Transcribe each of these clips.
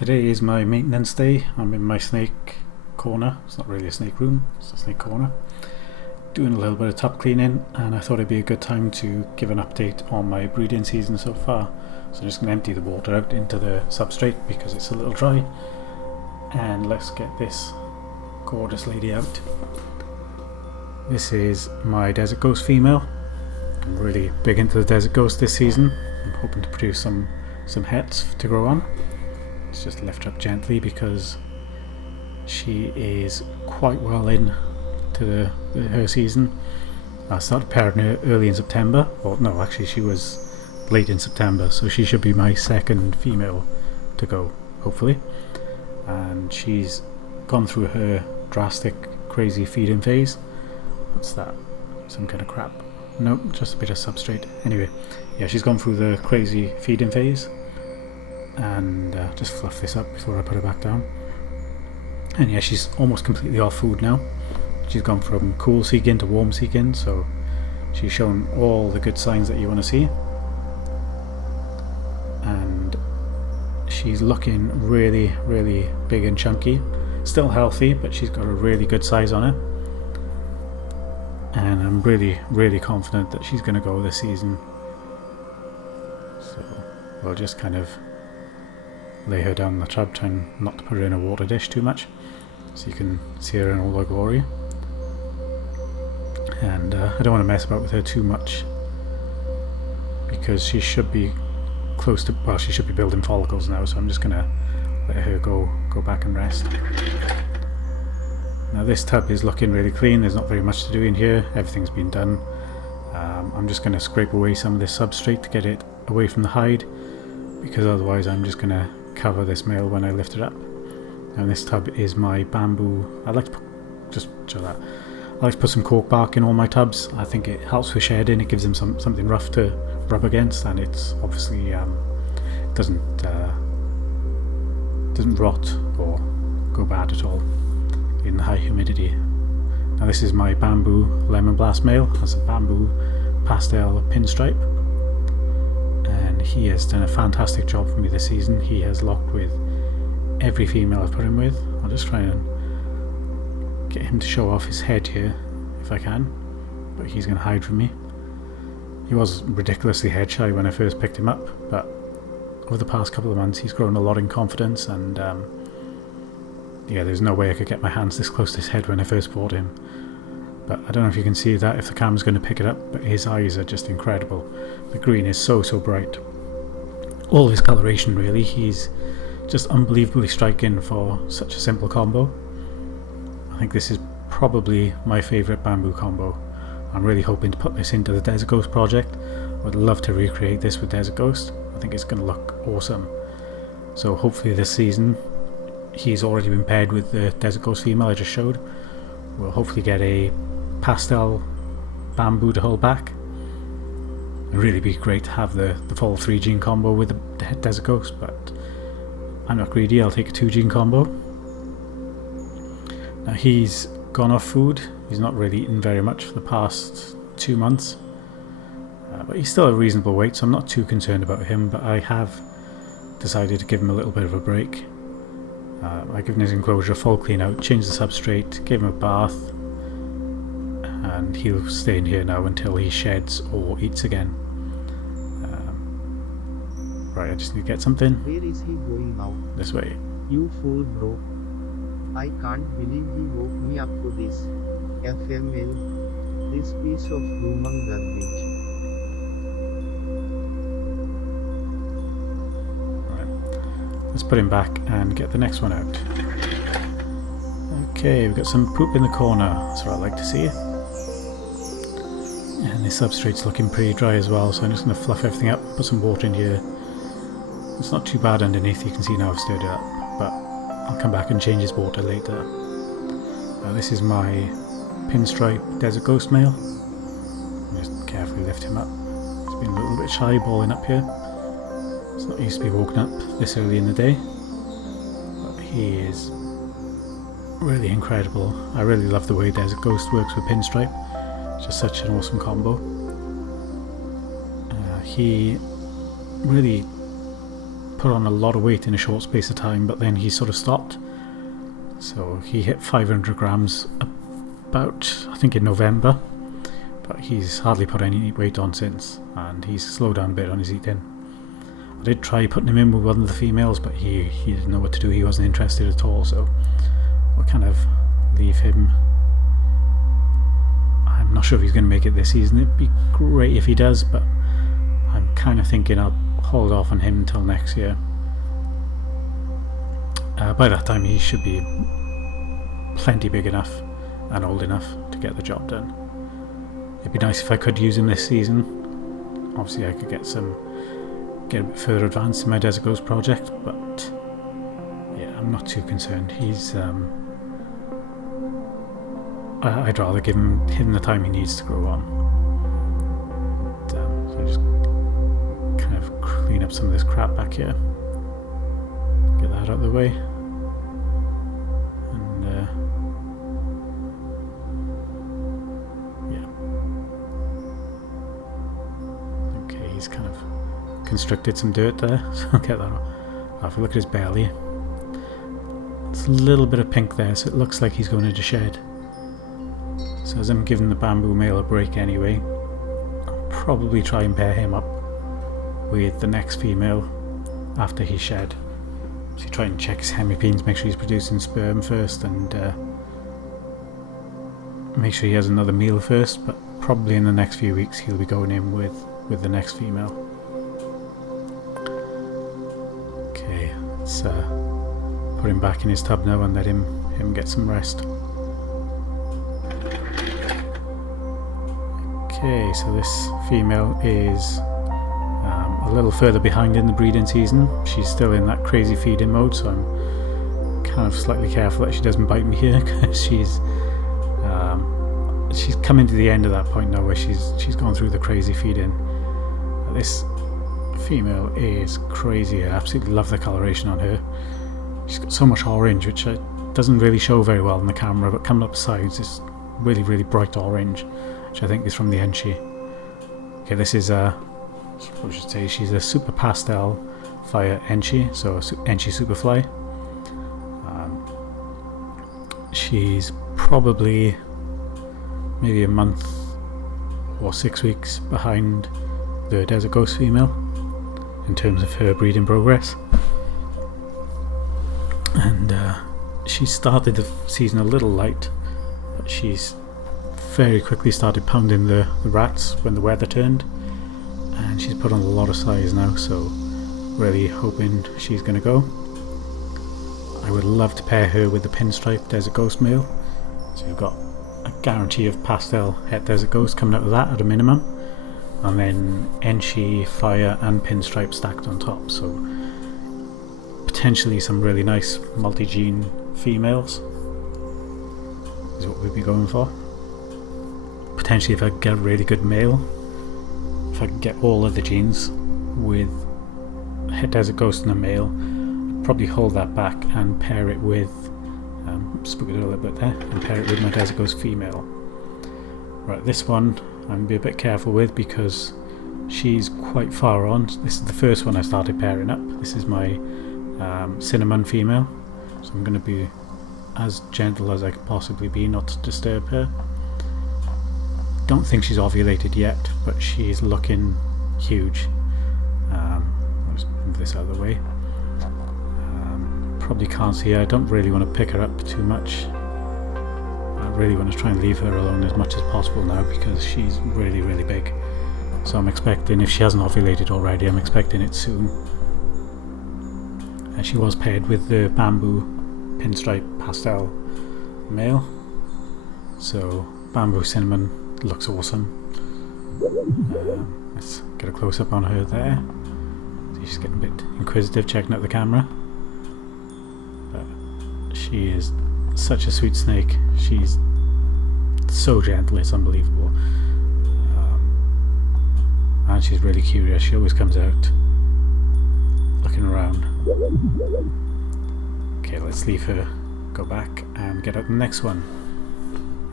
Today is my maintenance day. I'm in my snake corner. It's not really a snake room, it's a snake corner. Doing a little bit of top cleaning, and I thought it'd be a good time to give an update on my breeding season so far. So I'm just going to empty the water out into the substrate because it's a little dry. And let's get this gorgeous lady out. This is my Desert Ghost female. I'm really big into the Desert Ghost this season. I'm hoping to produce some hets to grow on. Let's just lift her up gently because she is quite well in to her season. I started pairing her early in September. Well, no, actually she was late in September, so she should be my second female to go, hopefully. And she's gone through her drastic, crazy feeding phase. What's that? Some kind of crap? Nope, just a bit of substrate. Anyway, yeah, she's gone through the crazy feeding phase. And just fluff this up before I put her back down. And yeah, she's almost completely off food now. She's gone from cool seeking to warm seeking, so she's shown all the good signs that you want to see. And she's looking really, really big and chunky. Still healthy, but she's got a really good size on her. And I'm really, really confident that she's going to go this season. So we'll just kind of lay her down in the tub, trying not to put her in a water dish too much, so you can see her in all her glory. And I don't want to mess about with her too much because she should be close to, well, she should be building follicles now, so I'm just going to let her go back and rest. Now this tub is looking really clean. There's not very much to do in here. Everything's been done. I'm just going to scrape away some of this substrate to get it away from the hide, because otherwise I'm just going to cover this male when I lift it up. And this tub is my bamboo. I like to just show that. I like to put some cork bark in all my tubs. I think it helps with shedding. It gives them something rough to rub against, and it's obviously doesn't rot or go bad at all in the high humidity. Now this is my bamboo lemon blast male. That's a bamboo pastel pinstripe. He has done a fantastic job for me this season. He has locked with every female I've put him with. I'll just try and get him to show off his head here if I can, but he's going to hide from me. He was ridiculously head shy when I first picked him up, but over the past couple of months he's grown a lot in confidence, and yeah, there's no way I could get my hands this close to his head when I first bought him. But I don't know if you can see that, if the camera's going to pick it up, but his eyes are just incredible. The green is so bright. All his coloration really, he's just unbelievably striking for such a simple combo. I think this is probably my favourite bamboo combo. I'm really hoping to put this into the Desert Ghost project. I would love to recreate this with Desert Ghost. I think it's going to look awesome. So hopefully this season, he's already been paired with the Desert Ghost female I just showed. We'll hopefully get a pastel bamboo to hold back. It'd really be great to have the full 3 gene combo with the Desert Ghost, but I'm not greedy. I'll take a 2 gene combo. Now he's gone off food. He's not really eaten very much for the past 2 months, but he's still a reasonable weight, so I'm not too concerned about him. But I have decided to give him a little bit of a break. I've given his enclosure a full clean out, changed the substrate, gave him a bath, and he'll stay in here now until he sheds or eats again. Right, I just need to get something. Where is he going now? This way. You fool, bro. I can't believe he woke me up to this. FML. This piece of human garbage. Right. Let's put him back and get the next one out. Okay, we've got some poop in the corner. That's what I like to see. And the substrate's looking pretty dry as well, so I'm just going to fluff everything up, put some water in here. It's not too bad underneath, you can see now I've stirred it up, but I'll come back and change his water later. This is my pinstripe Desert Ghost male. Just carefully lift him up. He's been a little bit shy balling up here. It's not used to be woken up this early in the day, but he is really incredible. I really love the way Desert Ghost works with pinstripe. It's just such an awesome combo. He really put on a lot of weight in a short space of time, but then he sort of stopped. So he hit 500 grams about, I think, in November, but he's hardly put any weight on since, and he's slowed down a bit on his eating. I did try putting him in with one of the females, but he didn't know what to do. He wasn't interested at all, so we'll kind of leave him. I'm not sure if he's going to make it this season. It'd be great if he does, but I'm kind of thinking I'll hold off on him until next year. By that time he should be plenty big enough and old enough to get the job done. It'd be nice if I could use him this season. Obviously I could get a bit further advanced in my Desert Ghost project, but yeah, I'm not too concerned. He's I'd rather give him the time he needs to grow on. So I just kind of clean up some of this crap back here, get that out of the way, and yeah. Okay, he's kind of constricted some dirt there, so I'll get that off. If you look at his belly, it's a little bit of pink there, so it looks like he's going into shed. So as I'm giving the bamboo male a break anyway, I'll probably try and pair him up with the next female after he's shed. So try and check his hemipenes, make sure he's producing sperm first, and make sure he has another meal first, but probably in the next few weeks he'll be going in with the next female. Okay, let's put him back in his tub now and let him get some rest. Okay, so this female is a little further behind in the breeding season. She's still in that crazy feeding mode, so I'm kind of slightly careful that she doesn't bite me here, because she's coming to the end of that point now where she's gone through the crazy feeding. This female is crazy. I absolutely love the coloration on her. She's got so much orange, which doesn't really show very well on the camera, but coming up the sides is really, really bright orange, which I think is from the Enchi. Okay, this is what I should say, she's a super pastel fire Enchi, so Enchi Superfly. She's probably maybe a month or 6 weeks behind the Desert Ghost female in terms of her breeding progress. And she started the season a little light, but she's very quickly started pounding the rats when the weather turned, and she's put on a lot of size now, so really hoping she's going to go. I would love to pair her with the Pinstripe Desert Ghost male, so you've got a guarantee of pastel het Desert Ghost coming out of that at a minimum, and then Enchi, Fire and Pinstripe stacked on top, so potentially some really nice multi-gene females is what we'd be going for. Potentially if I could get a really good male, if I could get all of the genes with Het Desert Ghost and a male, I'd probably hold that back and pair it with spook it a little bit there, and pair it with my Desert Ghost female. Right, this one I'm going to be a bit careful with because she's quite far on. This is the first one I started pairing up. This is my Cinnamon female, so I'm going to be as gentle as I can possibly be not to disturb her. Don't think she's ovulated yet, but she's looking huge. I'll just move this out of the way. Probably can't see her. I don't really want to pick her up too much. I really want to try and leave her alone as much as possible now because she's really, really big. So I'm expecting, if she hasn't ovulated already, I'm expecting it soon. She was paired with the Bamboo Pinstripe Pastel male, so Bamboo Cinnamon looks awesome. Let's get a close up on her there. She's getting a bit inquisitive, checking out the camera. But she is such a sweet snake. She's so gentle, it's unbelievable. And she's really curious. She always comes out looking around. Okay, let's leave her go back and get out the next one.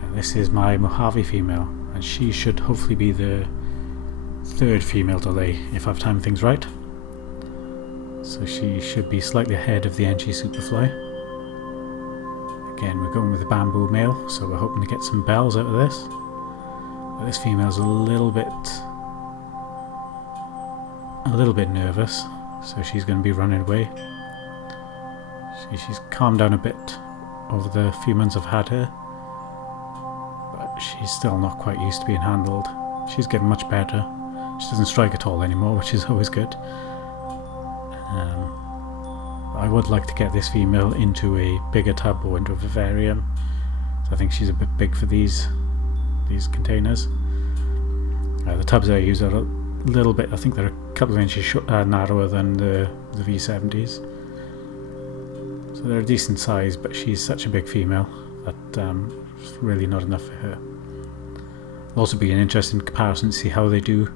And this is my Mojave female, and she should hopefully be the third female to lay if I've timed things right. So she should be slightly ahead of the NG Superfly. Again, we're going with the bamboo male, so we're hoping to get some bells out of this. But this female's a little bit nervous, so she's going to be running away. She's calmed down a bit over the few months I've had her, but she's still not quite used to being handled. She's getting much better. She doesn't strike at all anymore, which is always good. I would like to get this female into a bigger tub or into a vivarium. So I think she's a bit big for these containers. The tubs I use are a little bit, I think they're a couple of inches narrower than the V70s. So they're a decent size, but she's such a big female that it's really not enough for her. It'll also be an interesting comparison to see how they do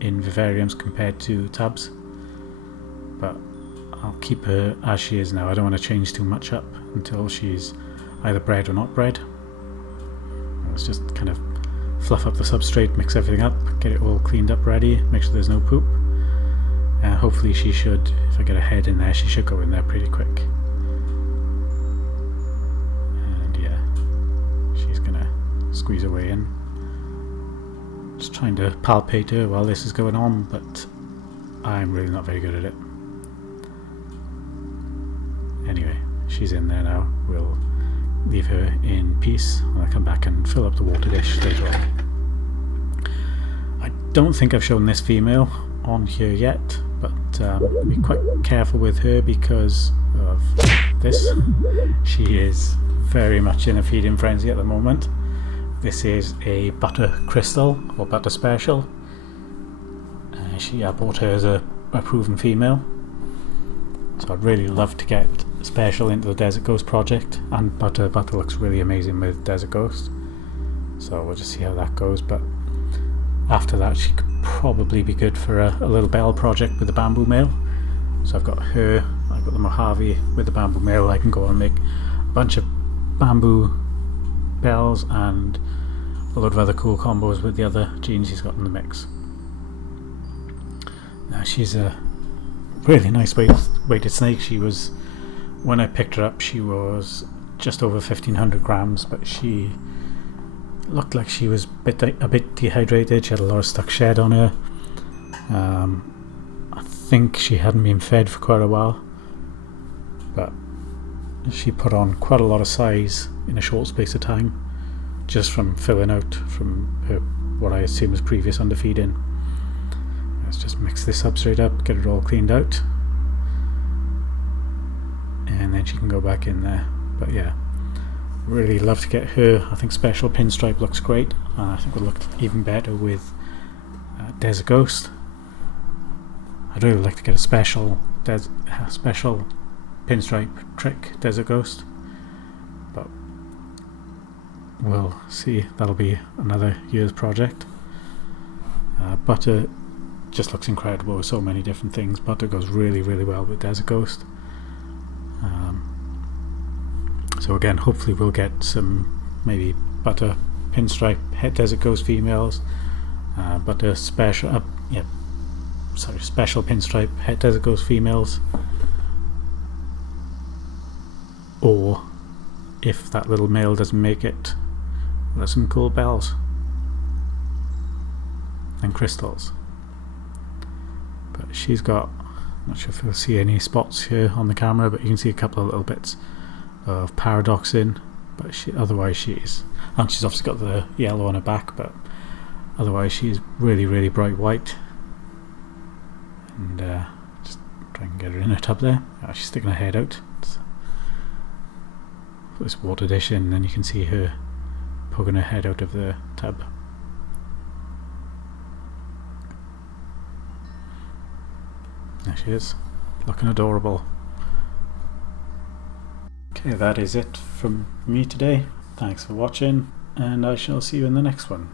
in vivariums compared to tubs. But I'll keep her as she is now. I don't want to change too much up until she's either bred or not bred. Let's just kind of fluff up the substrate, mix everything up, get it all cleaned up ready, make sure there's no poop. Hopefully she should, if I get her head in there, she should go in there pretty quick. And yeah, she's gonna squeeze her way in. Just trying to palpate her while this is going on, but I'm really not very good at it. Anyway, she's in there now. We'll leave her in peace and I'll come back and fill up the water dish later on. I don't think I've shown this female on here yet, but be quite careful with her because of this. She is very much in a feeding frenzy at the moment. This is a butter crystal or butter special. I bought her as a proven female. So I'd really love to get Special into the Desert Ghost project, and Butter looks really amazing with Desert Ghost, so we'll just see how that goes. But after that she could probably be good for a little bell project with the bamboo male. So I've got her, I've got the Mojave with the bamboo male. I can go and make a bunch of bamboo bells and a lot of other cool combos with the other genes he's got in the mix. Now she's a really nice weighted snake. She was, when I picked her up, she was just over 1500 grams, but she looked like she was a bit dehydrated. She had a lot of stuck shed on her. I think she hadn't been fed for quite a while, but she put on quite a lot of size in a short space of time, just from filling out from her, what I assume was previous underfeeding. Let's just mix this substrate up, get it all cleaned out, and then she can go back in there. But yeah, really love to get her. I think Special Pinstripe looks great. I think it would look even better with Desert Ghost. I'd really like to get a special Pinstripe Trick Desert Ghost, but we'll see. That'll be another year's project. Butter just looks incredible with so many different things. Butter goes really well with Desert Ghost. So again, hopefully we'll get some maybe Butter Pinstripe Het Desert Ghost females, Butter Special Special Pinstripe Het Desert Ghost females, or if that little male doesn't make it, there's some cool bells and crystals. But she's got, I'm not sure if you'll see any spots here on the camera, but you can see a couple of little bits of paradox in, but otherwise she's, and she's obviously got the yellow on her back, but otherwise she's really bright white. And just try and get her in her tub there. She's sticking her head out. Put this water dish in, and then you can see her poking her head out of the tub. There she is, looking adorable. Okay, that is it from me today. Thanks for watching, and I shall see you in the next one.